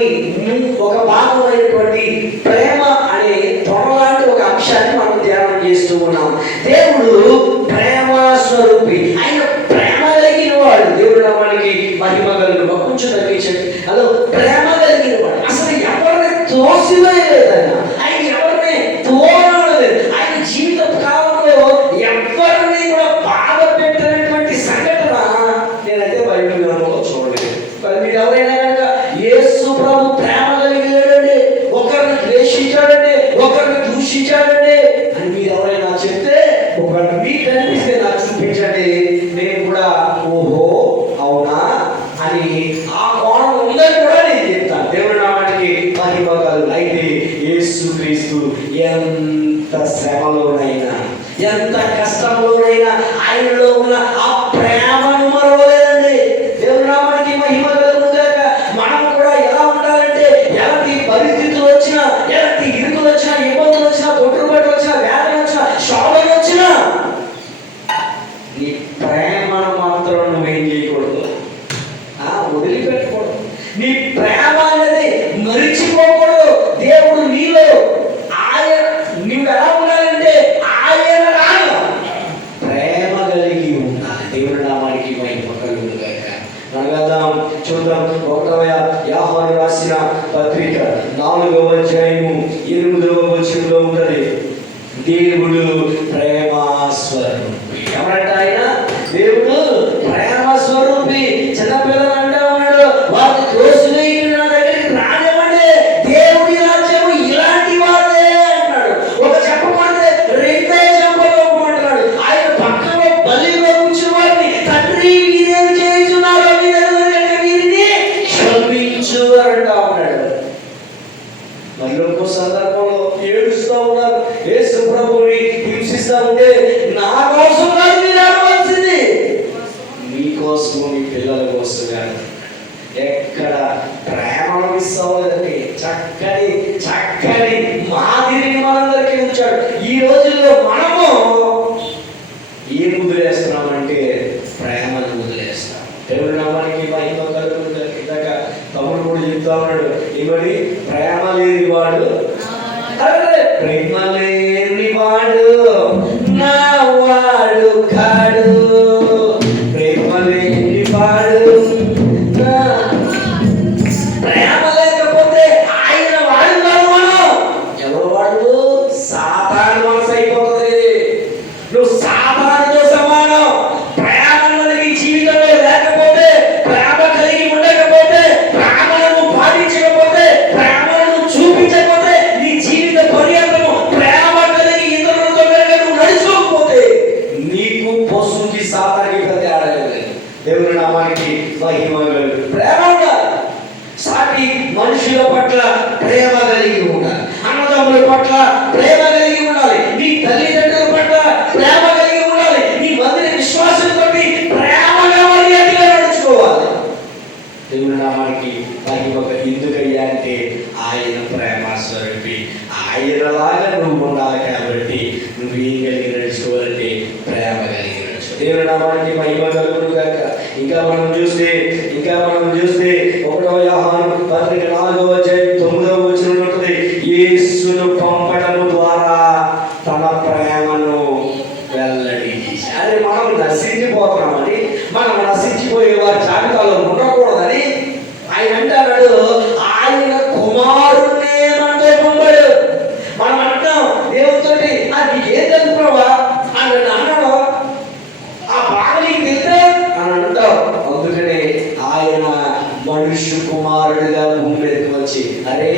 ప్రేమలోని ఒక భాగమైనటువంటి ప్రేమ అనే త్వరలాంటి ఒక అంశాన్ని మనం ధ్యానం చేస్తూ ఉన్నాం. దేవుడు ప్రేమ స్వరూపి, ఆయన ప్రేమ కలిగిన వాడు. దేవుడు మనకి మహిమ కలుగు. కొంచెం తగ్గించండి. అదో ప్రేమ కలిగిన వాడు. అసలు ఎవరిని తోసివేయలేదు ఆయన ఎవరిని తోడలేదు. ఆయన జీవిత కాలంలో ఎవరిని కూడా బాధ పెట్టినటువంటి సంఘటన నేనైతే బైబిల్ గ్రంథంలో చూడలేదు. మీరు ఎవరైనా కనుక యేసు ప్రభు ప్రేమ కలిగాడండి, ఒకరిని ద్వేషించాడండి, ఒకరిని దూషించాడండి అని మీరు ఎవరైనా చెప్తే, ఒకరిని మీకు కనిపిస్తే నాకు చూపించండి, నేను కూడా ఓహో అవునా అని ఆ కోణం ఉందని కూడా నేను చెప్తాను. దేవుడి నామానికి మహిమ కలుగు. అయితే యేసుక్రీస్తు ఎంత శ్రమలోనైనా ఎంత కష్టంలోనైనా ఆయనలో ఉన్న ఆ ప్రేమను మరవలేదండి. దేవుడి నామానికి మహిమ కలుగును గాక. మనం కూడా ఎలా ఉండాలంటే ఎలాంటి పరిస్థితులు వచ్చినా, ఎలాంటి ఇరుకులు వచ్చినా, ఇబ్బందులు వచ్చినా, తొట్టుబాట్లు వచ్చినా, వేదన వచ్చినా, శోధన వచ్చినా నీ ప్రేమను మాత్రం నువ్వేం చేయకూడదు, వదిలిపెట్టకూడదు. నీ ప్రేమ అనేది మరిచిపోకూడదు. దేవుడు నీలో ఆయన నువ్వు ఎలా ఉండాలంటే ఆయన లాగా ప్రేమ కలిగి ఉండాలి. దేవుడి నామానికి మహిమ కలుగును గాక. నడగదాం, చూద్దాం. 1వ యోహాను రాసిన పత్రిక 4వ అధ్యాయము 8వ వచనంలో ఉన్నది, దేవుడు ప్రేమ స్వరూపి. ఎవరంట ఆయన? దేవుడు ప్రేమ స్వరూపి. చిన్నపిల్లలు అంటా ఉన్నాడు, వారిని తోసివేయకుండా నా దగ్గరికి రానివ్వండి, దేవుడి రాజ్యము ఇలాంటి వాళ్ళే అంటున్నాడు. ఒక చెప్పమంటే రెండే చెప్పమంటున్నాడు. ఆయన పక్కన బలిలో కూర్చున్న వారిని, తండ్రి మీరేమి చేయుచున్నారో వీరిని క్షమించు అంటా ఉన్నాడు. మళ్ళీ ఇంకో సందర్భంలో ఏడుస్తూ ఉన్నారు, యేసు ప్రభువుని హింసిస్తూ ఉంటే, నా కోసం కాదు మీరు ఆడవలసింది, మీకోసం మీ పిల్లల కోసం కాదు. ఎక్కడ ప్రేమను మిస్ అవ్వలేదండి. చక్కని చక్కని మాదిరిని మనందరికీ ఉంచాడు. ఈ రోజుల్లో మనము ఏం వదిలేస్తున్నామంటే ప్రేమను వదిలేస్తాం. దేవుడి నామానికి మహిమ కలుగును గాక. ఇందాక తమ్ముడు కూడా చెప్తా ఉన్నాడు, ఏమని? ప్రేమ లేని వాడు, ప్రేమ లేని వాడు నా వాడు కాడు, ప్రేమ లేని వాడు. ప్రేమ లేకపోతే ఆయన వాడు కాదు. మనం ఎవరు వాడు? సాతాను మనసు అయిపోతుంది. నువ్వు సాతానుతో సమానం. ప్రేమ నీ జీవితంలో లేకపోతే, ప్రేమ కలిగి ఉండకపోతే, ప్రేమను పాటించకపోతే, ప్రేమను చూపించకపోతే, నీ జీవిత పర్యంతము ప్రేమ కలిగి ఇతరులతో నువ్వు నడుచుకోకపోతే నీకు పశువుకి సాతానికి పెద్ద ఆడలేదు. దేవుని నామానికి మహిమ కలుగు. ప్రేమ ఉండాలి. సాటి మనుషుల పట్ల ప్రేమ కలిగి ఉండాలి. అన్నదమ్ముల పట్ల ప్రేమ కలిగి ఉండాలి. నీ తల్లిదండ్రుల పట్ల ప్రేమ కలిగి ఉండాలి. నీ మందిర విశ్వాసంతో ప్రేమగా మర్యాదగా నడుచుకోవాలి. దేవుని నామానికి మహిమ. ఎందుకయ్యా అంటే ఆయన ప్రేమ స్వరూపి. ఆయనలాగా నువ్వు ఉండాలి కాబట్టి నువ్వు ఏం కలిగి నడుచుకోవాలంటే ప్రేమ కలిగి నడుచు. దేవుని నామానికి మహిమ కలుగును గాక. ఇంకా మనం చూస్తే 1వ యోహాను పత్రిక 4వ అధ్యాయం 9వ వచనం ఉంటుంది, యేసును పంపడము ద్వారా తన ప్రేమను వెల్లడి చేసి. అదే మనం నశించిపోతున్నామని, మనం నశించిపోయే వారి జాబితాలో ఉండకూడదని ఆయన అంటాడు, ఆయన కుమారుణ్ణే మనతో పంపాడు. మనం అంటాం దేవుడితో, నీకేం తెలుసు ప్రభా అని అన్నాడు, ఆ బాధ నీకు తెలుసా అని అంటాం. అందుకనే ఆయన మనుష్య కుమారుడిగా భూమి మీదకి వచ్చి, అరే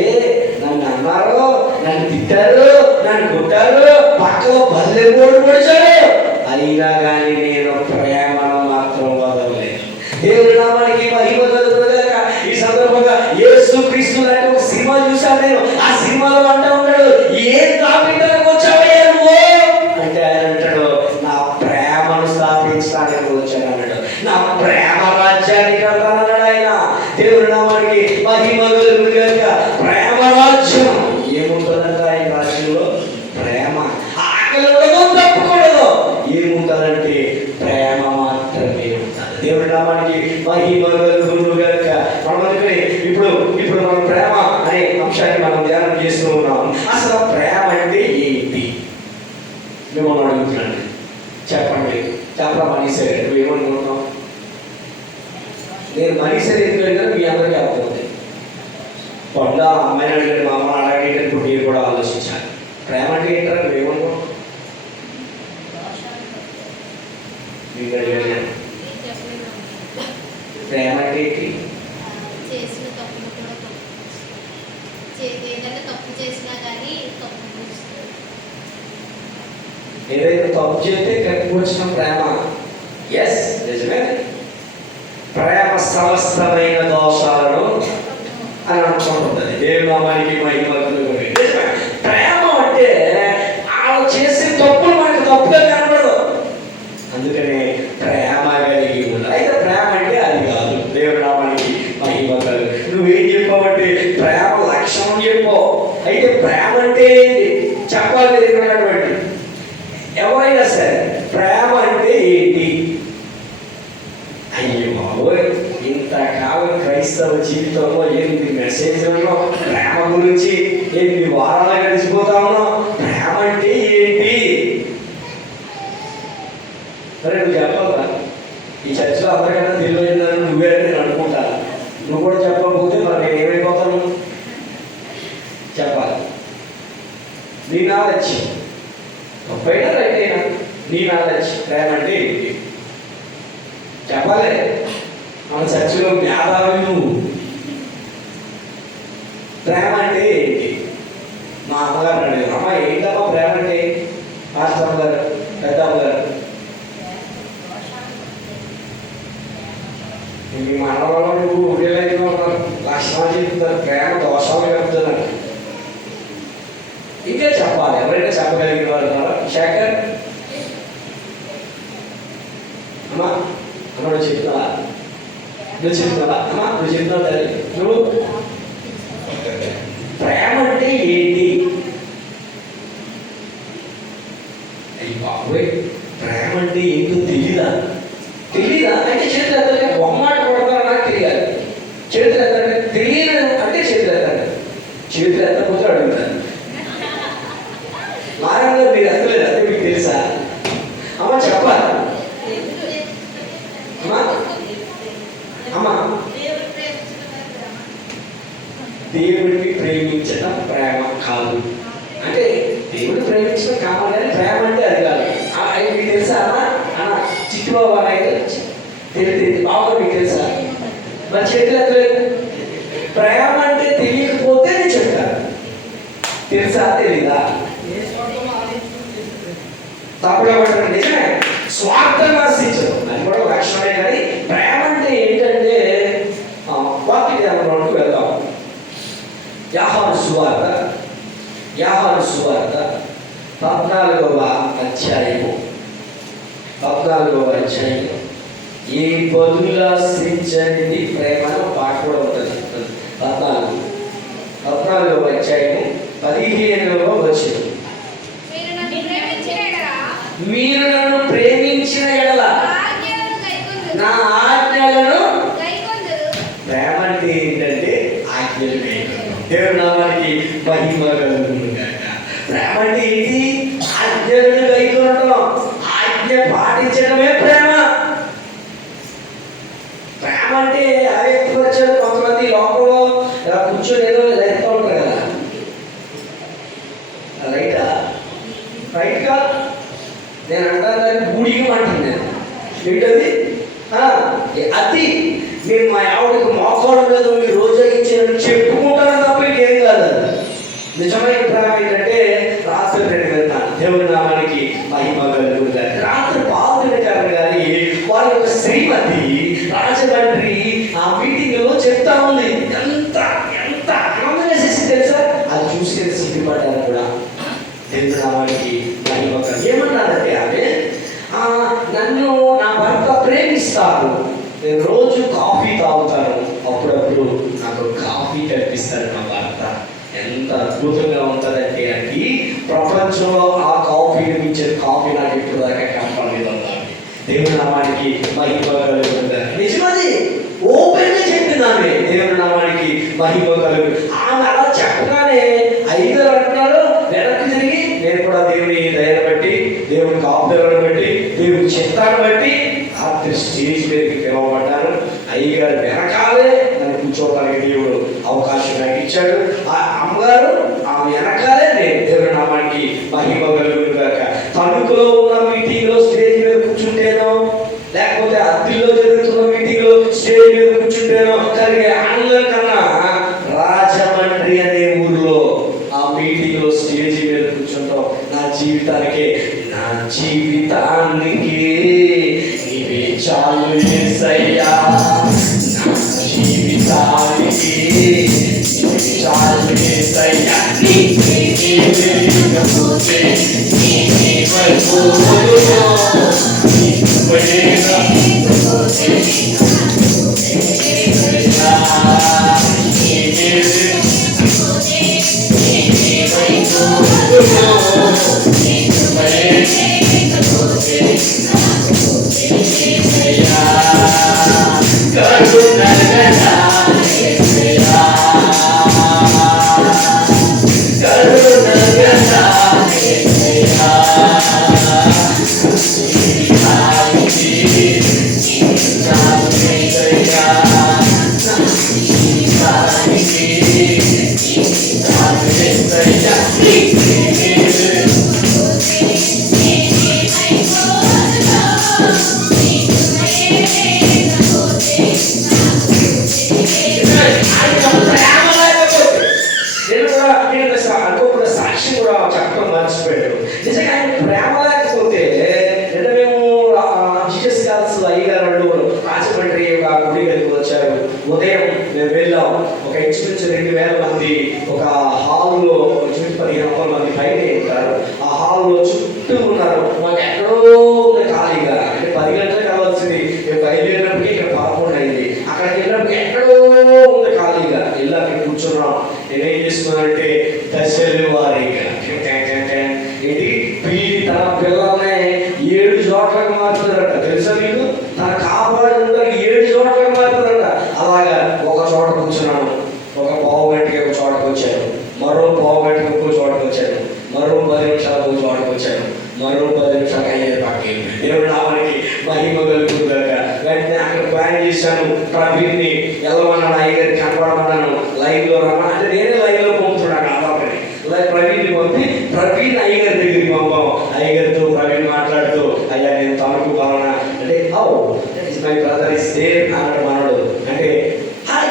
నన్ను అన్నారు, నన్ను తిట్టారు, నన్ను కొట్టారు, పక్కలో బల్లె కోడి పొడిచారు, అయినా కానీ నేను ప్రేమను మాత్రం వదలలేదు. దేవుడి నామానికి మహిమ కలుగును గాక. ఈ సందర్భంగా యేసుక్రీస్తు లాంటి ఒక సినిమా చూశాను నేను. ఆ సినిమాలో అంటూ ఉన్నాడు, ఏం స్థాపించడానికి వచ్చావయ్యా నువ్వు అంటే, ఆయన అంటాడు, నా ప్రేమను స్థాపించడానికి వచ్చాను అన్నాడు. నా ప్రేమ రాజ్యాన్ని కడతానన్నాడు ఆయన. దేవుడి నామానికి మహిమ కలుగును గాక. ప్రేమ రాజ్యం ఏముంటుందంట ఆయన రాజ్యంలో? ప్రేమ. ఆకలి ఉండదు, తప్పకూడదు. ఏముంటుందంటే ప్రేమ మాత్రమే ఉంటుంది. దేవుడి నామానికి మహిమ కలుగును గాక. మనం అనుకుని ఇప్పుడు మనం ఆఫీసర్ ఎందుకు అడిగారు మీ అందరికీ అర్థమవుతుంది. కొండ అమ్మాయిని అడిగాడు, మా అమ్మ అడగండి, ఇప్పుడు మీరు కూడా ఆలోచించాలి. ప్రేమ అంటే ఏంటారు ఏమనుకో మీకు అడిగాడు. ప్రేమ అంటే ఏంటి? ఏదైతే తప్పు చేస్తే కప్పిపుచ్చిన ప్రేమ. ఎస్, నిజమే. ప్రేమ సమస్తమైన దోషాలను అని అనుకుంటుంది. దేవుని నామానికి మహిమ కలుగును. నిజమే. ప్రేమ అంటే వాళ్ళు చేసే తప్పులు మనకు తప్పుగా కనపడదు, అందుకనే ప్రేమ కలిగి ఉండాలి. అయితే ప్రేమ అంటే అది కాదు. దేవుని నామానికి మహిమ కలుగు. నువ్వేం చెప్పావంటే ప్రేమ లక్షణం చెప్పావు. అయితే ప్రేమ అంటే చెప్పాలి తెలియనటువంటి ఎవరైనా సరే ప్రేమ అంటే ఏంటి? అయ్యో బాబోయ్, ఇంతకాలం క్రైస్తవ జీవితంలో 8 మెసేజ్లలో ప్రేమ గురించి 8 వారాలు గడిచిపోతా ఉన్నాం. ప్రేమ అంటే ఏంటి? సరే నువ్వు చెప్పాలా? ఈ చర్చలో అందరికన్నా తెలియజేయాలని నువ్వే నేను అనుకుంటా. నువ్వు కూడా చెప్పకపోతే మరి నేను ఏమైపోతాను? చెప్పాలి. నీ నాలెడ్జ్ తప్పైనా రైట్ అయినా నీ నాలెడ్జ్ ప్రేమ అంటే ఏంటి చెప్పాలి. మన చర్చలో జ్ఞానాలు నువ్వు ప్రేమ అంటే ఏంటి? మా అమ్మగారు అడిగారు, అమ్మ ఏంటమ్మా ప్రేమ అంటే? మాస్టర్ గారు, పెద్దమ్మ గారు, మీ మనవలో నువ్వు ఊరేళ్ళైనా లక్షణాలు చెప్తున్నారు, ప్రేమ దోషాలు చెప్తున్నారు. ఇంకే చెప్పాలి. ఎవరైనా చెప్పగలిగిన వాళ్ళు ఉన్నారా? శేఖర్ అమ్మా, అమ్మ నువ్వు చెప్తావా? నువ్వు చెప్తావా? అమ్మా నువ్వు చెప్తావు తల్లి. నువ్వు ప్రేమ అంటే ఏంటి? అయ్యి బాబోయ్, ప్రేమ అంటే ఏంటో తెలీదా? తెలీదా అంటే చేతులు ఎత్తాలి. బొమ్మాట కొడతారా నాకు తెలియాలి. చేతులు ఎత్తాలి. తెలియదు అంటే చేతులు ఎత్తాలి. చేతులు ఎత్తకపోతే అడుగుతాను. మారంగా మీరు ఎత్తలేదు అంటే మీకు తెలుసా? అమ్మ చెప్పాలి. అమ్మా దేవుడిని ప్రేమించడం ప్రేమ కాదు. అంటే దేవుడిని ప్రేమించడం కావాలి, ప్రేమ అంటే అది కాదు. మీకు తెలుసా అమ్మా? చిట్టుబాబు అయితే తెలియదు. బాబు మీకు తెలుసా? మరి చేతులు ఎత్తలేదు. ప్రేమ అంటే తెలియకపోతే నేను చెప్తాను. తెలుసా తెలీదా? తప్పుడు నిజమే. స్వార్థం ఆశించదు, అది కూడా లక్షణమే. కానీ ప్రేమ అంటే ఏంటంటే వాక్య ధ్యానంలోకి వెళ్దాం. యోహాను సువార్త 14వ అధ్యాయము. ఏ బదులా సించనిది ప్రేమను పాట కూడా ఉంటుంది. 14వ అధ్యాయము 15వ వచనం. మీరు నన్ను ప్రేమించిన ఎడల నా ఆజ్ఞలను. ప్రేమ అంటే ఏంటంటే ఆజ్ఞలు కైకొనడం. దేవుని నామానికి మహిమ కలుగును గాక. ప్రేమ అంటే ఏంటి? ఆజ్ఞలను కైకొనడం, ఆజ్ఞ పాటించడమే ప్రేమ. ప్రేమ అంటే అవ్యక్తపరిచారు. కొంతమంది లోపల కూర్చొని ఏదో చేస్తూ ఉంటారు కదా. రైటా? రైట్ కాదు. నేను అంటాను దాన్ని బూడిగా అంటున్నాను. ఏంటది? అది నేను మా ఆవిడకి మోకాళ్ళ మీద మీరు రోజా ఇచ్చానని చెప్పుకుంటాను తప్ప ఇంకేం కాదు. నిజమైన ప్రేమ ఏంటంటే రాత్రి నేను వెళ్తాను. దేవుని నామానికి మహిమ కలుగుతుంది. రాత్రి పాల్గొనకారు కానీ వారి యొక్క శ్రీమతి రాజమండ్రి ఆ మీటింగ్ లో చెప్తా ఉంది. ఎంత ఎంత ఆనందం వేసేసి తెలుసా? అది చూసి సిగ్గుపడ్డారు కూడా. దేవుని నామానికి మహిమ కలుగు. ఏమన్నారంటే ఆమె, నన్ను నా భర్త ప్రేమిస్తారు, నేను రోజు కాఫీ తాగుతాను, అప్పుడప్పుడు నాకు కాఫీ కల్పిస్తాడు నా భర్త. ఎంత అద్భుతంగా ఉంటుందంటే అది ప్రపంచంలో ఆ కాఫీని మించిన కాఫీ నాకు ఇప్పుడు దాకా కనపడలేదు అన్నారు. దేవుని నామానికి మహిమ కలుగుతుంది. నిజమది ఓపెన్ గా చెప్పింది ఆమె. దేవుని నామానికి మహిమ కలుగు. ఆమె అలా చెప్పగానే 5 అంటున్నాడు, వెనక్కి తిరిగి నేను కూడా దేవుని దయను బట్టి, దేవుని కాపుదలను బట్టి, దేవుని చిత్తాన్ని బట్టి రాత్రి స్టేజ్ మీదకి పిలవబడ్డాను. అయ్యగారు వెనకాలే కూర్చోవడానికి దేవుడు అవకాశం నాకు ఇచ్చాడు. ఆ అమ్మగారు ఆమె వెనకాలే నేను. దేవుడి నామానికి మహిమ కలుగును గాక. తణుకులో ఉన్న మీటింగ్ లో స్టేజ్ మీద కూర్చుంటేనో, లేకపోతే అద్దెల్లో జరుగుతున్న మీటింగ్ లో స్టేజ్ మీద కూర్చుంటేనో కలిగే ఆనందం కన్నా రాజమండ్రి అనే ఊర్లో ఆ మీటింగ్ లో స్టేజ్ మీద కూర్చుంటాం నా జీవితానికి ఇవి చాలు యేసయ్యా. నా జీవితానికి ఇవి చాలు యేసయ్యా. సాక్షి కూడా చెప్పడం మర్చిపోయాడు. నిజంగా ఆయన ప్రేమ లేకపోతే మేము జీసస్ కాల్స్ అయ్యగారు రాజమండ్రి ఒక గుడి కలిగి వచ్చారు. ఉదయం మేము వెళ్ళాం. ఒక ఇంచుమించు 2000 మంది ఒక హాల్లో, 1500 మంది పైన ఉంటారు. ఆ హాల్లో చుట్టూ ఉన్నారు. మాకు ఎక్కడో ఉంది ఖాళీగా. అంటే 10 గంటలకు కావాల్సింది. మేము బయలుదేరినప్పటికీ ఇక్కడ 11 అయింది. అక్కడికి వెళ్ళినప్పటికీ ఎక్కడో ఉంది ఖాళీగా. వెళ్ళి అక్కడ కూర్చున్నాం. నేనేం చేస్తున్నానంటే దశలు వారీగా ఏంటి పిల్లి తన పిల్లల్ని 7 చోట్లకు మారుతుందట. తెలుసా మీకు? తన కాపాడుకుంటానికి 7 చోట్లకు మారుతుందట. అలాగా ఒక చోట కూర్చున్నాను. ఒక పావు గంటకి ఒక చోటకు వచ్చాను. మరో పావు గంటకి ఇంకో చోటకు వచ్చాను. మరో 10 నిమిషాలకు ఒక చోటకు వచ్చాను. మరో 10 నిమిషాలకు అయ్యేది పక్కకి. దేవుడు నామానికి మహిమ కలుగుతుందాక. వెంటనే అక్కడ ప్లాన్ చేశాను. ప్రవీణ్ని వెళ్ళమన్నాను, అయ్యగారికి కనపడమన్నాను, లైవ్ లో రమ్మని. అంటే నేనే లైవ్ లో పంపుతున్నాను. కాబట్టి ప్రవీణ్ని పంపి ప్రవీణ్ అయ్యగారి దగ్గరికి పంపాం. అయ్యగారితో ప్రవీణ్ మాట్లాడుతూ, అయ్యా నేను తమకు పలానా అంటే మై బ్రదర్ ఇస్ దేర్ అన్నాడు మనడు. అంటే హాయ్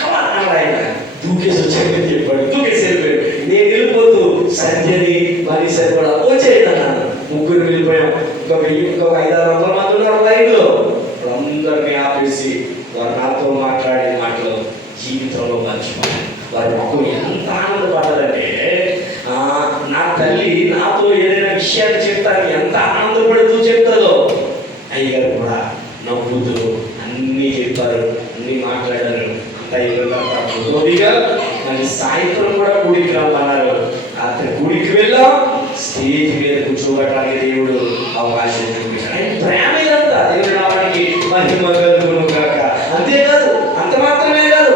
కమాన్ అన్నాడు. ఆయన దూకేసి వచ్చాడని చెప్పాడు. దూకేసి వెళ్ళిపోయాడు. నేను వెళ్ళిపోతూ సంజయని మనీషని కూడా వచ్చేది అన్నాను. ముగ్గురు వెళ్ళిపోయాం. ఇంకొక 500-600 మంది ఉన్నారు లైవ్ లో. అందరినీ ఆపేసి వారు నాతో మాట్లాడే మాటలు జీవితంలో మర్చిపోయాను. వారి మొక్క ఎంత ఆనందపడ్డదంటే, నా తల్లి నాతో ఏదైనా విషయాలు చెప్తాను ఎంత ఆనందపడుతూ చెప్తాదో. అయ్యగారు కూడా నవ్వుతూ అన్నీ చెప్పారు, అన్నీ మాట్లాడారు. అంత ఇదిగా మళ్ళీ సాయంత్రం కూడా గుడికి రమ్మన్నారు. రాత్రి గుడికి వెళ్ళాం. స్టేజ్ మీద కూర్చోబెట్టడానికి దేవుడు అవకాశం చూపించాడు. ఆయన ప్రేమ ఇదంతా. దేవుడి నామానికి మహిమ కలుగును గాక. అంతేకాదు, అంత మాత్రమే కాదు.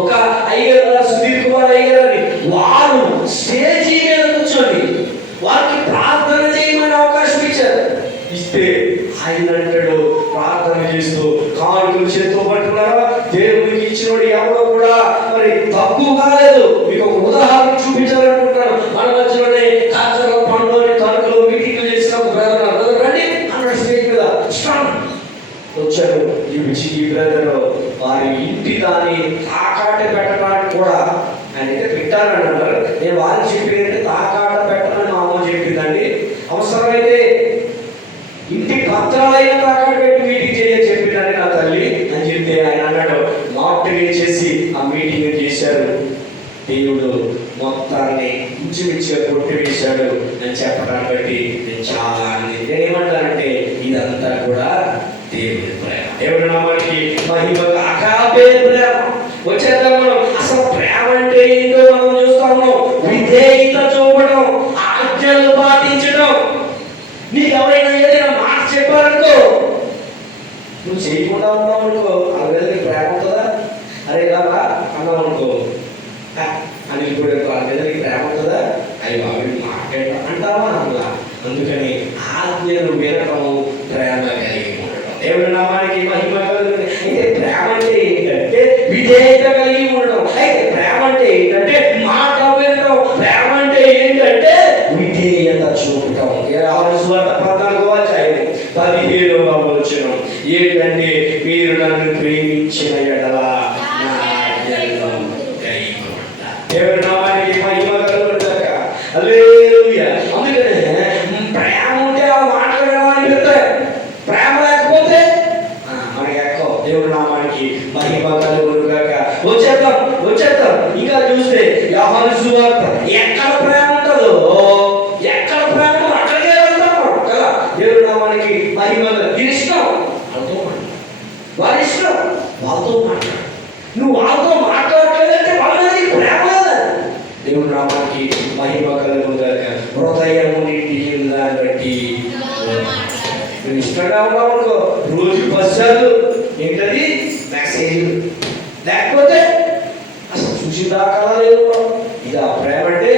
ఒక అయ్యగారు సుధీర్ కుమార్ అయ్యగారు వారు స్టేజీ మీద కూర్చొని వారికి ప్రార్థన చేయమని అవకాశం ఇచ్చారు. ఇస్తే ఆయన అంటాడు ప్రార్థన చేస్తూ, కానుకలు చేతితో పట్టుకున్నారా? దేవుడికి ఇచ్చినోడు ఎవరో కూడా మరి తక్కువ కాలేదు. మీకు ఒక ఉదాహరణ చూపించాలనుకుంటున్నాను. మన మధ్యలోనే కాచలో పండుగ తణుకులో మీటింగ్లు చేసిన ఒక బ్రదర్ రండి అన్నాడు. స్టేజ్ మీద స్ట్రాంగ్ వచ్చాడు. ఈ బ్రదర్ వారి ఇంటి దాన్ని తాకాట పెట్టడానికి కూడా ఆయన పెట్టాలని అంటారు. నేను వారికి చెప్పిందంటే తాకాట పెట్టమని మా అమ్మ చెప్పిందండి. అవసరమైతే ఇంటి పత్రాలైన తాకాట పెట్టి మీటింగ్ చెప్పిందండి నా తల్లి అని చెప్తే ఆయన అన్నాడు మాటగా చేసి ఆ మీటింగ్ చేశారు. దేవుడు మొత్తాన్ని ఇంచుమించుగా కొట్టివేశాడు అని చెప్పడాన్ని బట్టి నేను చాలా నేనేమంటానంటే ఇదంతా కూడా దేవుడి ప్రేమ. దేవుడి నామానికి మహిమ కాకాపే ప్రేమ. వచ్చేద్దాం మనం. అసలు ప్రేమ అంటే ఏంటో మనం చూస్తాము. విధేయత చూపడం, ఆజ్ఞలు పాటించడం. నీకు ఎవరైనా ఏదైనా మాట చెప్పారనుకో, నువ్వు చేయకుండా ఉన్నావు అనుకో, ఆ మీద నీకు ప్రేమ ఉంటుందా? అరే ఇలా అన్నావు అనుకో అని వెళ్ళిపోయాడు. ఆ మీద నీకు ప్రేమ ఉంటుందా? అయ్యి బాబు మాట్లాడటం అంటావా అలా. అందుకని ఆజ్ఞలు వినటము ప్రేమ కలిగి ఉండటం. దేవుడి నామానికి మహిమ కలుగుతుంది. అయితే ప్రేమ అంటే ఏంటంటే అంటే ఏంటంటే మాట వినడం. ప్రేమ అంటే ఏంటంటే విధేయత చూపటం. యోహాను సువార్త 14:15 వచనం ఏంటంటే మీరు నన్ను ప్రేమించిన ఎడల నా ఆజ్ఞలను గైకొంటారు. దేవుని నామానికి మహిమ కలుగుగాక. హల్లెలూయా. అందుకనే ప్రేమ ఉంటే ఆ మాటలు వినడానికి వెళ్తాయి. ప్రేమ లేకపోతే మనకి ఎక్కువ. దేవుని నామానికి మహిమ కలుగుగాక. వచ్చేద్దాం ఇంకా చూస్తే యోహాను సువార్త ఎక్కడ ప్రేమ ఉంటుందో, ఎక్కడ ప్రేమ అక్కడికే వెళ్తాం కదా. దేవుని నామానికి మహిమ. ఇష్టం వారి ఇష్టం వాళ్ళతో మాట్లాడు. నువ్వు వాళ్ళతో మాట్లాడలేదంటే వాళ్ళ మీద ప్రేమ లేదా? దేవుని నామానికి మహిమ కలుగుగాక. హృదయము నిండి దాన్ని బట్టి నువ్వు ఇష్టంగా ఉన్నావు అనుకో, రోజు 10 సార్లు ఏంటది మెసేజ్, లేకపోతే అసలు చూసిందా కదా లేదు. ఇదా ప్రేమ అంటే,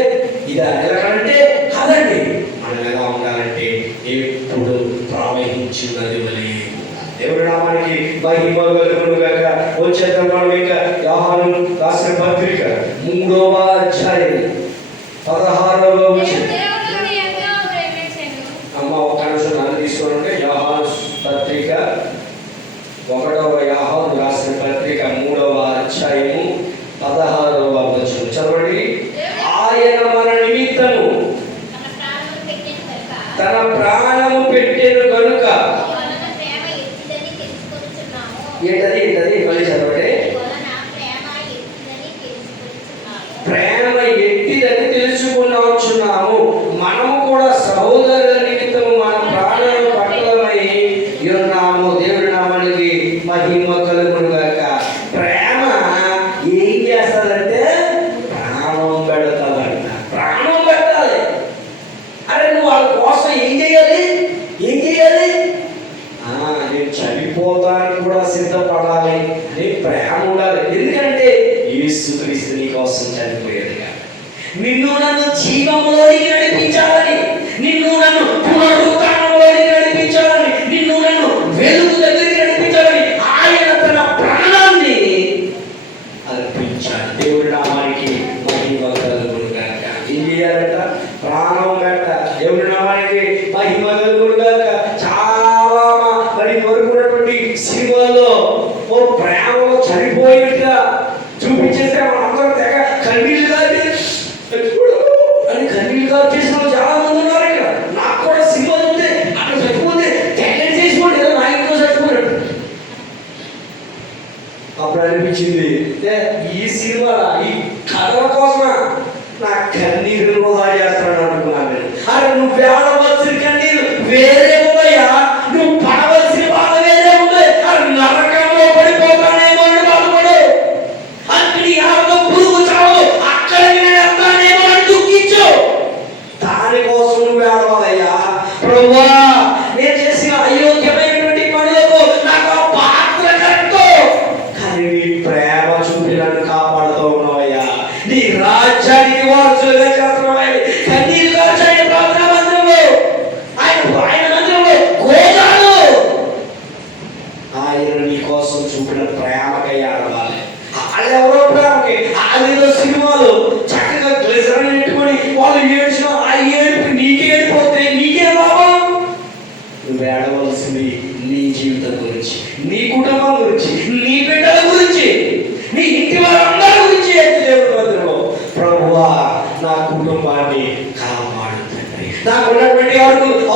ఇదా నిలకంటే కాదండి. మనం ఎలా ఉండాలంటే ఎప్పుడు ప్రవహించినది వలె. దేవుడి నామానికి మహిమ కలుగుగాక. వచ్చేద్దాం మనం ఇంకా యోహాను రాసిన పత్రిక 3వ అధ్యాయం 16వ వచనం. అమ్మ ఒక్క నిమిషం నన్ను తీసుకోవాలంటే యోహాను పత్రిక 1వ యోహాను రాసిన పత్రిక 3వ అధ్యాయము 16వ వచనం చదవండి. ఆయన మన నిమిత్తము తన ప్రాణము పెట్టెను కనుక. ఏంటది మళ్ళీ చదవండి. ప్రేమ ఎట్టిదని తెలుసుకున్నాము. మనము కూడా సహోదరుల నిమిత్తము మన ప్రాణాలను పట్టడమై ఉన్నాము. దేవుడి నామానికి మహిమ కలుగుగాక. ప్రేమ ఏం చేస్తుందంటే ప్రాణం పెడతాదంట. ప్రాణం పెట్టాలి. అరే నువ్వు వాళ్ళ కోసం ఏం చేయాలి? నేను చనిపోతానికి కూడా సిద్ధపడాలి అని ప్రేమ ఉండాలి. ఎందుకంటే యేసుక్రీస్తు నీ కోసం చనిపోయాడు. నిన్ను నన్ను జీవములోనికి నడిపించాలని, నిన్ను నన్ను పునరుత్థానంలోనికి నడిపించాలని, నిన్ను నన్ను వెలుగు దగ్గరికి నడిపించాలని ఆయన తన ప్రాణాన్ని అర్పించాడు. దేవుడి నామానికి మహిమ కలుగుగాక. ఏం చేయాలంట? ప్రాణం పెట్ట. దేవుడి నామానికి మహిమ కలుగుగాక. చాలా మరి కోరుకున్నటువంటి సినిమాలో ఓ ప్రేమలో చనిపోయినట్టుగా చూపించేస్తే అందరూ తెగ కన్నీళ్ళు చేసిన చాలా మంది ఉన్నారు ఇక్కడ. నాకు కూడా సినిమా చూస్తే అక్కడ చచ్చిపోతే తెగ చేసుకోండి ఏదో నా ఇంట్లో చచ్చిపోయినట్టు అప్పుడు అనిపించింది. ఈ సినిమా ఈ కథల కోసమా నా కన్నీరు వృధా చేస్తాడు అనుకున్నాను నేను. అరే నువ్వు ఏడవలసిన కన్నీరు వేరే ఉన్నాయా, నువ్వు పడవలసిన బాధ వేరే ఉన్నాయి. అరే నరకంలో పడిపోతానేమో అని బాధపడు. అక్కడి యావో పురుగు చావు అక్కడ వెళ్తానేమో అని దుఃఖించు. దానికోసం నువ్వు ఏడవాలయ్యా. ప్రభువా నేను చేసిన అయోగ్యమైనటువంటి పనులకు నాకు ఆ పాత్ర కరెక్ట్, కానీ నీ ప్రేమ చూపి నన్ను కాపాడుతూ ఉన్నావయ్యా. నీ రాజ్యానికి వారసులుగా చేస్తున్నావని కన్నీరు కాచాయి ప్రార్థనా మందిరంలో, ఆయన మందిరంలో గోజాలు. ఆయన నీ కోసం చూపిన ప్రేమకై ఆడవాలి. వాళ్ళెవరో ప్రేమకి వాళ్ళేదో సినిమాలు చక్కగా గ్లిజరన్ పెట్టుకొని వాళ్ళు ఏడ్చిన ఆ ఏడుపు నీకే ఏడిపోతే నీకే లాభం. నువ్వు ఏడవలసింది నీ జీవితం గురించి, నీ కుటుంబం గురించి, నీ బిడ్డల గురించి, నీ ఇంటి వారందరి గురించి. దేవుడి మందిరంలో ప్రభువా నా కుటుంబాన్ని కాపాడు తండ్రి, నాకున్నటువంటి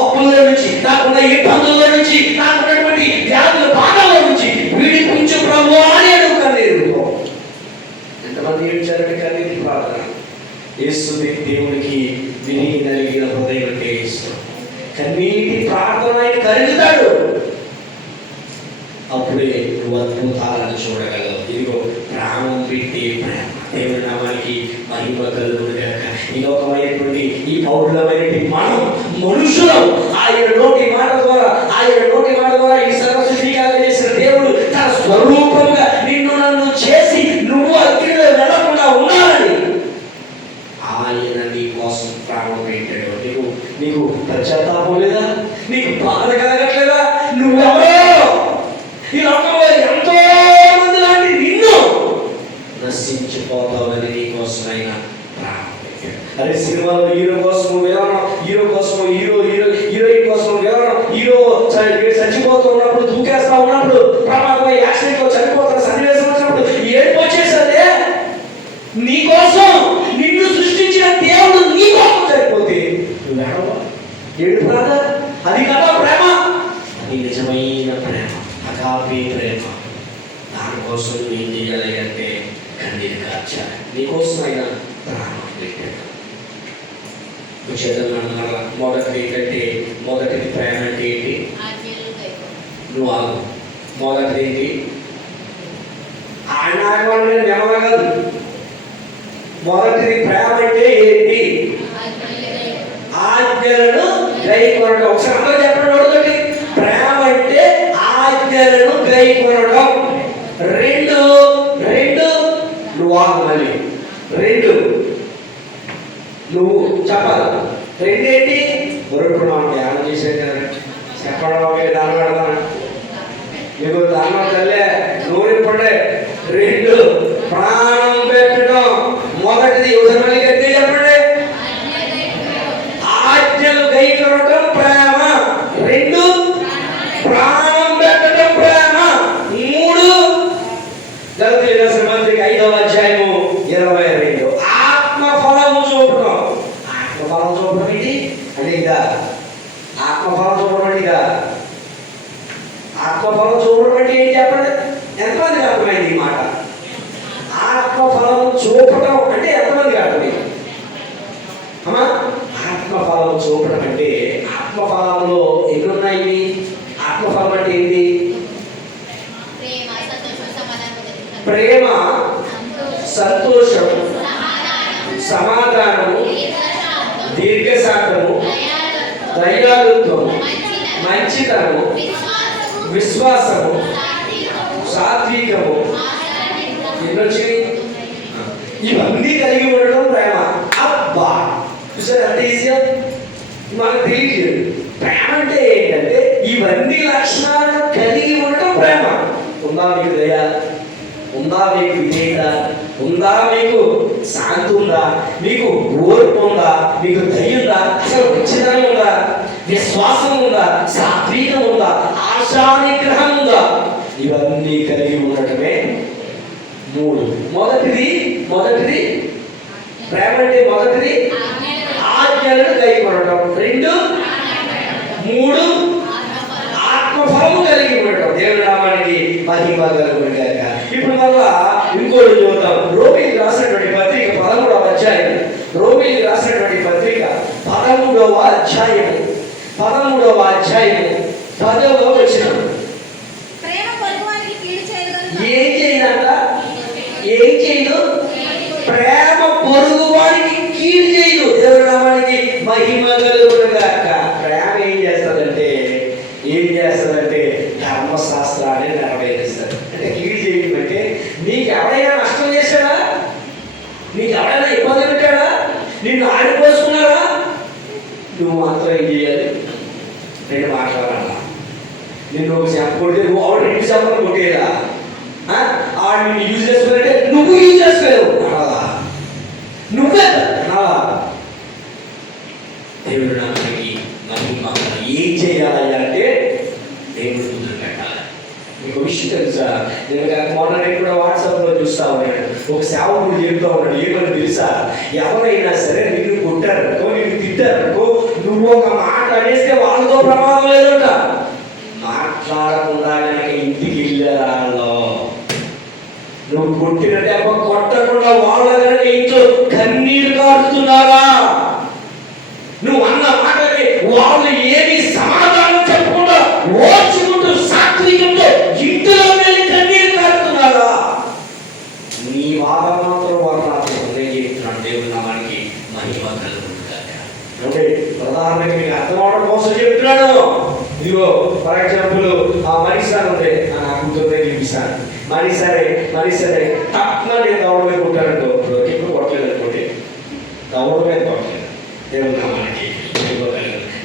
అప్పుల నుంచి, నాకున్న ఇబ్బందుల నుంచి, నాకున్నటువంటి వ్యాధుల బాధల నుంచి విడిపించు ప్రభువా అని అడుగుతాను. ఎంతమంది ఏడ్చారంటే కన్నీటి ప్రార్థన. యేసు దేవునికి విరిగి నలిగిన హృదయం అంటే ఇష్టం. కన్నీటి ప్రార్థన ఆయన కలుగుతాడు. అప్పుడే నువ్వు అద్భుతాలను చూడగలవు. ఇదిగో ప్రాణం పెట్టి ప్రేమ. దేవుడి నామానికి మహిమ కలుగుగాక. ఈ లోకమైనటువంటి ఈ పౌరులమైనటువంటి మనం మనుషులం. ఆయన నోటి మాట ద్వారా ఈ సర్వసృష్టిగా చేసిన దేవుడు తన స్వరూపంగా నిన్ను నన్ను చేసి నువ్వు అగ్నిలో వెళ్ళకుండా ఉన్నానని ఆయన నీ కోసం ప్రాణం పెట్టాడు. నీకు పశ్చాత్తాపం లేదా? నీకు బాధ కలగట్లేదా? నువ్వెవరో ఈ లోకంలో ఎంతో మంది లాంటి నిన్ను నశించిపోతావని అరే సినిమాలో హీరో కోసం విలనం, హీరో కోసం హీరోయిన్ కోసం విలనం, హీరో చచ్చిపోతూ ఉన్నప్పుడు, దూకేస్తా ఉన్నప్పుడు, ప్రమాదం యాక్సిడెంట్ లో చనిపోతున్న సన్నివేశం వచ్చినప్పుడు ఏడుపు వచ్చేసరే. నీకోసం నిన్ను సృష్టించిన దేవుడు నీ కోసం చనిపోతే నువ్వు ఏడుపు రాదా? అది కదా ప్రేమ. అది నిజమైన ప్రేమ, అగాపే ప్రేమ. దానికోసం ఏం చేయాలి అంటే కన్నీరు కార్చాలి. నీకోసం ఆయన ప్రాణం పెట్టాడు. మొదటిది ఏంటంటే, మొదటిది ప్రేమ అంటే ఏంటి? నువ్వు ఆగు. మొదటిది ఏంటి? ఆయన నెమ్మది కాదు. మొదటిది ప్రేమ అంటే ఏంటి? ఆజ్ఞలను గైకొనడం. ఒకసారి అందరూ చెప్పండి ఒకటి. ప్రేమ అంటే ఆజ్ఞలను గైకొనడం. రెండు నువ్వు ఆగు. మళ్ళీ రెండు నువ్వు చెప్పాలి. రెండేంటి? దొరుకుతున్నాం ధ్యానం చేసే కదా చెప్పడం. ఒకే దాని పెడతాను మీకు దానం తల్లే నూరిపడే. రెండు ప్రాణం పెట్టడం. మొదటిది మళ్ళీ గట్టి చెప్పండి. ఆజ్ఞలు గైకొనడం ప్రేమ. రెండు ప్రాణం పెట్టడం ప్రేమ. మూడు గలతీ రాసిన పత్రిక 5వ అధ్యాయము 22 ఆత్మ ఫలము చూపడం. ఆత్మ ఫలం చూపడం ఏంటి అంటే ఇదా? ఆత్మ ఫలం చూపడం అంటే ఇదా? ఆత్మ ఫలం చూపడం అంటే ఏంటి చెప్పండి. ఎంతమందికి అర్థమైంది ఈ మాట? ఆత్మ ఫలం చూపడం అంటే ఎంతమందికి అర్థమైంది అమ్మా? ఆత్మ ఫలం చూపడం అంటే, ఆత్మ ఫలంలో ఎన్ని ఉన్నాయి? ఆత్మ ఫలం అంటే ఏంటి? ప్రేమ, సంతోషం, సమాధానము, దీర్ఘశాంతము, దయాళుత్వము, మంచితనము, విశ్వాసము, సాత్వికము. ఎన్నొచ్చి ఇవన్నీ కలిగి ఉండడం ప్రేమ. అబ్బా చూసారు అంటే ఈజీగా మనకు తెలియదు. ప్రేమ అంటే ఏంటంటే ఇవన్నీ లక్షణాలను కలిగి ఉండడం ప్రేమ. ఉందా మీకు దయ? ఉందా మీకు విధేయత? ఉందా మీకు శాంతి? ఉందా మీకు ఓర్పు? ఉందా మీకు దయ? ఉందా అసలు మంచితనం? ఉందా విశ్వాసం? ఉందా సాత్వికం? ఉందా ఆశానిగ్రహం? ఉందా? ఇవన్నీ కలిగి ఉండటమే మూడు. మొదటిది ప్రేమ అంటే మొదటిది ఆజ్ఞలను గైకొనడం. రెండు మూడు ఆత్మఫలము కలిగి ఉండటం. దేవుని నామానికి మహిమ కలుగును గాక. ఇప్పుడు మళ్ళా ఇంకోటి చూద్దాం. రోమీయులకు రాసినటువంటి పత్రిక 13వ అధ్యాయం. రోమీయులకు రాసినటువంటి పత్రిక 13వ అధ్యాయము 10వ వచనం. ఏం చేయదంట? ఏం చేయదు? ప్రేమ పొరుగు వాడికి కీడు చేయదు. దేవుని నామానికి మహిమ కలుగును గాక. ప్రేమ ఏం చేస్తుందంటే ధర్మశాస్త్రాన్ని నెరవేరుస్తుంది. అంటే కీడు చేయడం అంటే, నీకు ఎవరైనా నష్టం చేశాడా? నీకు ఎవరైనా ఇబ్బంది పెట్టాడా? నిన్ను ఆడిపోసుకున్నారా? నువ్వు మాత్రం ఏం చేయాలి? రెండు మాట్లాడాలా. నిన్ను ఒక చెప్ప కొడితే నువ్వు ఆవిడ 2 చెప్పలు కొట్టేదా? ఆవిడ నిన్ను యూజ్ చేసుకోవాలంటే నువ్వు యూజ్ చేసుకోలేవు. నువ్వే దేవుడు నామానికి మహిమ. ఏం చేయాలి అంటే దేవుడు ముందు పెట్టాలి. మీకు విషయం తెలుసా? నేను మొన్న కూడా వాట్సాప్లో చూస్తా ఉన్నాడు. ఒక సేవకుడు చెప్తా ఉన్నాడు. ఏమని తెలుసా? ఎవరైనా సరే నిన్ను కొట్టారనుకో, నిన్ను తిట్టారనుకో, నువ్వు ఒక మాట అనేస్తే వాళ్ళతో ప్రమాదం లేదంట. మాట్లాడకుండా కనుక ఇంటికి వెళ్ళారాలో, నువ్వు కొట్టిన దెబ్బ కొట్టకుండా వాళ్ళ కనుక ఇంట్లో కన్నీరు కారుతున్నారా? నువ్వు అన్న మాటకి వాళ్ళు ఏమి సమాధానం చెప్పకుండా ఓర్చుకుంటూ సాత్వికంతో ఇంటిలో వెళ్ళి కన్నీరు కారుతున్నారా? నీ బాధ మాత్రం వాళ్ళు రాత్రి నేను చెప్తున్నాను. దేవుడి నామానికి మహిమ కలుగును గాక. అంటే ప్రధానంగా మీకు అర్థం అవడం కోసం చెప్తున్నాను. ఇదిగో ఫర్ ఎగ్జాంపుల్ ఆ మనిషి ఉంటే నాకు చూపిస్తాను. మనిషి తప్ప నేను దౌడ మీద కొట్టానంటో, ఇప్పుడు కొట్టలేదు అనుకోండి, దౌడ మీద కొట్టలేదు. దేవుని నామానికి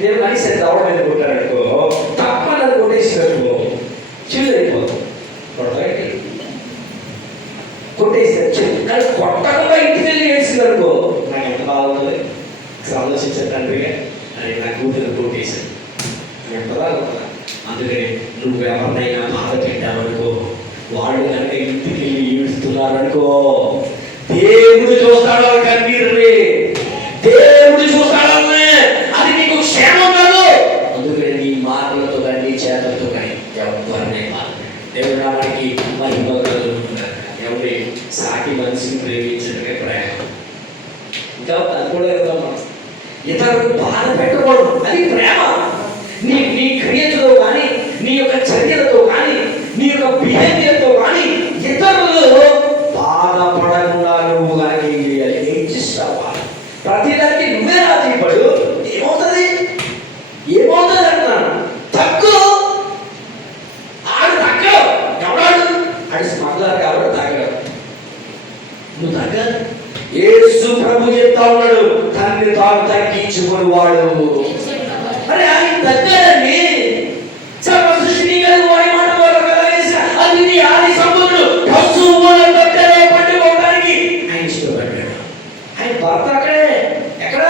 నేను మనిషి దౌడ మీద కొట్టాననుకో, తప్ప నన్ను కొట్టేసినట్టు చిల్లు అయిపోతాం. కొట్టేసి కానీ కొట్టకుండా ఇంటికి వెళ్ళి వేసిందనుకో, నాకు ఎంత బాగుంటుంది. ఆలోచించే తండ్రిగా అని నా కూతురు పోటేశాను ఎంతలా గొప్ప. అందుకని నువ్వు ఎవరినైనా బాధ పెట్టావనుకో, వాళ్ళు కనుక ఇంటికి వెళ్ళి ఈడుస్తున్నారనుకో, దేవుడు చూస్తాడు కన్నీరుని, దేవుడు చూస్తాడు, అది నీకు క్షేమం కాదు. అందుకని నీ మాటలతో కానీ నీ చేతులతో కానీ ఎవరినైనా దేవుడు నామానికి మహిమ కలుగుతున్నారు. ఎవరి సాటి మనిషిని ప్రేమించడమే ప్రేమ. ఇంకా అది కూడా వెళ్తాం, మనం ఇతరులకు బాధ పెట్టకూడదు, అది ప్రేమ. నీ క్రియతో కానీ, నీ యొక్క చర్యలతో కానీ, నీ యొక్క బిహేవియర్తో కానీ ఇతరులు బాధపడకుండా నువ్వు కానీ ఏం చేయాలి, ఏం చేస్తావా? ప్రతిదానికి నువ్వే రాజీపడు, ఏమవుతుంది అంటున్నాను. తక్కువ ఆడు తగ్గవు. ఎవడాడు? ఆడు స్మగ్లర్ కాబట్టి తగ్గడు. నువ్వు తగ్గదు. యేసు ప్రభు చెప్తా ఉన్నాడు, తనని తాను తగ్గించుకుని వాడు. అరే ఆయన తగ్గాడండి. సృష్టి వాడి మాట అది నీ ఆది సంపూర్ణుడు పశువుల దగ్గరే పట్టుకోవడానికి ఆయన ఇష్టపడ్డాడు. ఆయన భర్త అక్కడే, ఎక్కడ?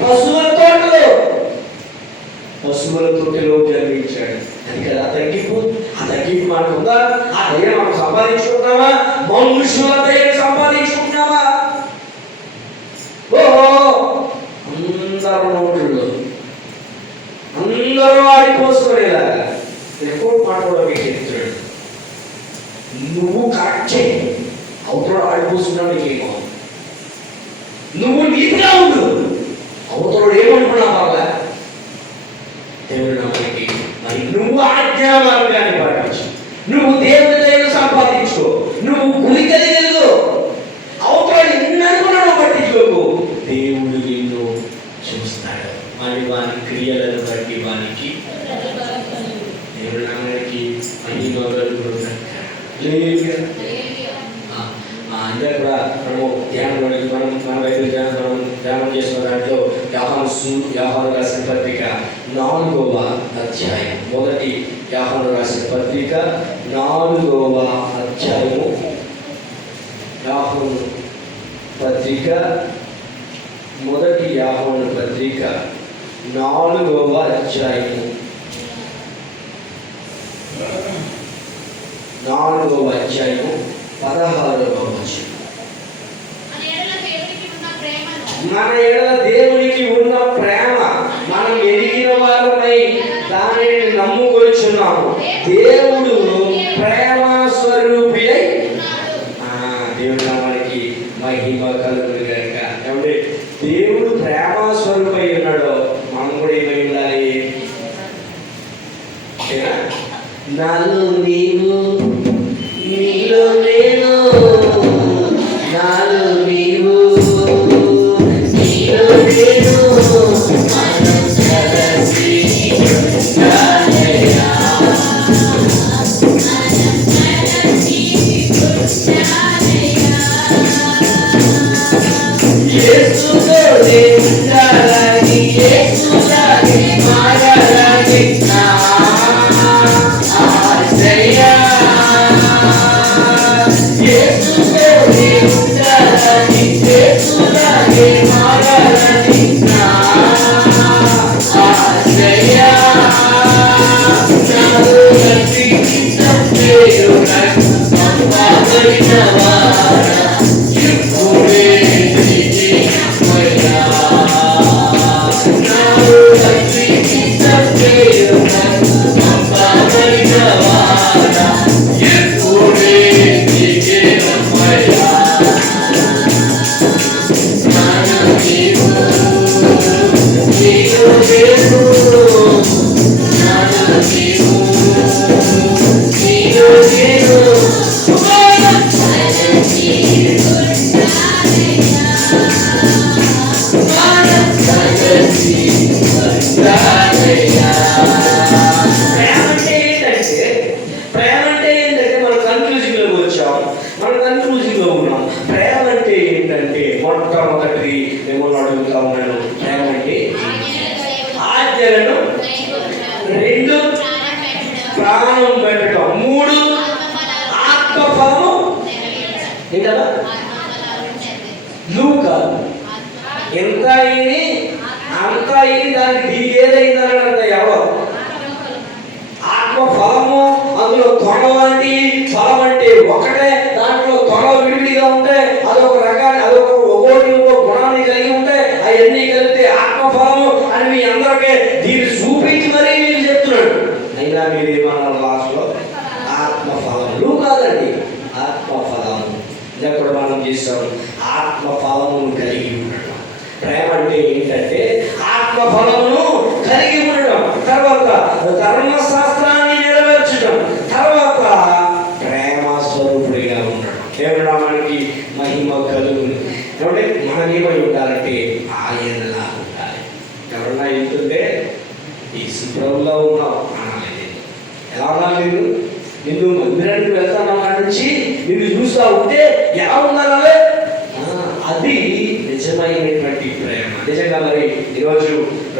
పశువుల తోటలో, పశువుల తోటలో జన్మించాడు. అది కదా తగ్గింపు. ఆ తగ్గింపు మనకు ఉందా? ఆ దయ మనం సంపాదించుకుంటున్నామా? మనుషుల దయ సంపాదించుకుంటున్నామా? ఓహో, అందరూ నోట్లో అందరూ ఆడిపోసుకునేలాగా ఎక్కువ మాట్లాడడం మీకు చెప్తాడు. నువ్వు కరెక్టే, అవతల ఆడిపోసుకున్నా నీకేమో, నువ్వు నీతిగా ఉండు, అవతలుడు ఏమనుకున్నా బాగా దేవుడు నమ్మకి. మరి నువ్వు ఆజ్ఞా మార్గాన్ని పాటించు, నువ్వు దేవుడి దయను సంపాదించుకో, నువ్వు గురి కలిగలుగు, అవతల నిన్ను అనుకున్నాను పట్టించుకోకు. దేవుడు నిన్ను చూస్తాడు. మరి వాని క్రియలను బట్టి వానికి దేవుడు నామానికి మహిమ కలుగునుగాక. అందరూ కూడా మనము మన బైబిల్ ధ్యానం చేసిన దాంట్లో యోహాను రాసిన పత్రిక 4వ అధ్యాయం, మొదటి యోహాను రాసిన పత్రిక 4వ అధ్యాయము, యోహాను పత్రిక, మొదటి యోహాను పత్రిక 4వ అధ్యాయము, 4వ అధ్యాయము 16వ వచనం. మన ఎడల దేవునికి ఉన్న ప్రేమ మనం ఎరిగిన వారమై దానిని నమ్ముకొచ్చున్నాము. దేవుడు ప్రేమ స్వరూపి అయి దేవుడు నామానికి మహిమ కలుగునుగాక. ఏమంటే దేవుడు ప్రేమ స్వరూపి అయి ఉన్నాడో మనం కూడా ఏమై ఉండాలి? నాలో నీవు, నీలో నేను, నాలో నీవు, నీలో నేను, మనం కలిసి ఉండాలయ్యా. యేసుతోనే ఉండాలని, యేసులాగే మారాలని నా ఆశయ. యేసుతోనే ఉండాలని, యేసులాగే మారాలని నా ఆశయ. నాలో రక్షించం దేవుడకు సంపాదన వారా ఇప్పుడే దిగిపోయా. నాలో రక్షించం దేవుడకు సంపాదన వారా ఇప్పుడే దిగిపోయా. మనం నీవు, నీవు నీవు, మనం నీవు, నీవు నీవు, మనం కలిసి ఉండాలయ్యా. మనం కలిసి ఉండాలయ్యా. ప్రేమ అంటే ఏంటంటే మనం కన్ఫ్యూజింగ్లోకి వచ్చాం, మనం కన్ఫ్యూజింగ్లో ఉన్నాం. ప్రేమ అంటే ఏంటంటే మొట్టమొదటి మిమ్మల్ని అడుగుతా ఉన్నాను, ప్రేమ అంటే ఆజ్ఞలను, 2 ప్రాణం పెట్టడం, 3 ఆత్మఫలము. ఏంటలా? లూకా ఎంత అయింది? ఇందాక కూడా మనం చేస్తాం, ఆత్మ ఫలమును కలిగి ఉండడం. ప్రేమ అంటే ఏంటంటే ఆత్మ ఫలమును కలిగి ఉండడం, తర్వాత ధర్మశాస్త్రాన్ని నెరవేర్చడం, తర్వాత ప్రేమ స్వరూపుడిగా ఉండడం. దేవుని నామానికి మహిమ కలుగును. కాబట్టి మనం ఏమై ఉండాలంటే ఆయనలా ఉండాలి. ఎవరన్నా వెళ్తుంటే ఈ ప్రభువులో ఉన్నావు అనాలి. ఎలా ఉండాలి? నిన్ను మందిరానికి వెళ్తాను అక్కడి నుంచి నిన్ను చూస్తూ ఉంటే ఎలా ఉండాలి? అది నిజమైనటువంటి ప్రేమ. నిజంగా మరి ఈరోజు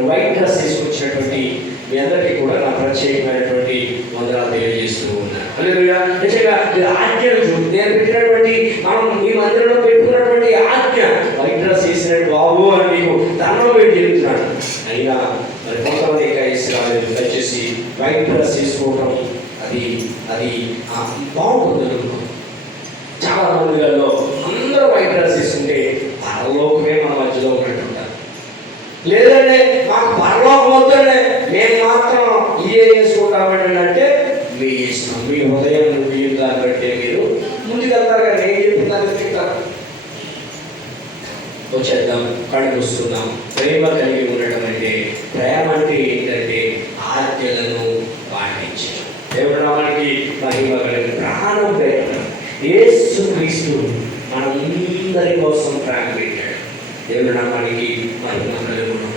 వైట్ డ్రెస్ తీసుకొచ్చినటువంటి మీ అందరికీ కూడా నా ప్రత్యేకమైనటువంటి వందనాలు తెలియజేస్తూ ఉన్నాను. నిజంగా ఆజ్ఞలు నేను పెట్టినటువంటి మనం ఈ మందిరంలో పెట్టుకున్నటువంటి ఆజ్ఞ వైట్ డ్రెస్ వేసినట్టు బాబు అని మీకు దండం పెట్టి చెప్తున్నాడు. అయినా మరి కొంతమంది ఇంకా వేసి దయచేసి వైట్ డ్రెస్ తీసుకోవడం అది బాగుంటుంది. చాలా మందిలో అందరూ వైట్ డ్రెస్ వేస్తుంటే పరలోకమే మన మధ్యలో ఉన్నట్టుంటారు. లేదంటే మాకు పరలోకం వద్దండి, మేము మాత్రం ఇదే వేసుకుంటామండి అంటే మీ ఇష్టం, మీ హృదయం మీరు దాన్ని బట్టే మీరు ముందుకెళ్తారు. కానీ ఏం చెప్తారు తింటారు. వచ్చేద్దాం, కళ్ళు వస్తున్నాం. ప్రేమ కలిగి ఉండటం అంటే, ప్రేమ అంటే ఏంటంటే ఆజ్ఞలను పాటించడం. దేవుడి నామానికి మహిమ కలిగి ప్రాణం పెట్టడం. యేసు క్రీస్తు మనందరి కోసం ప్రాణం పెట్టాడు. దేవుడి నామానికి మహిమ కలుగును.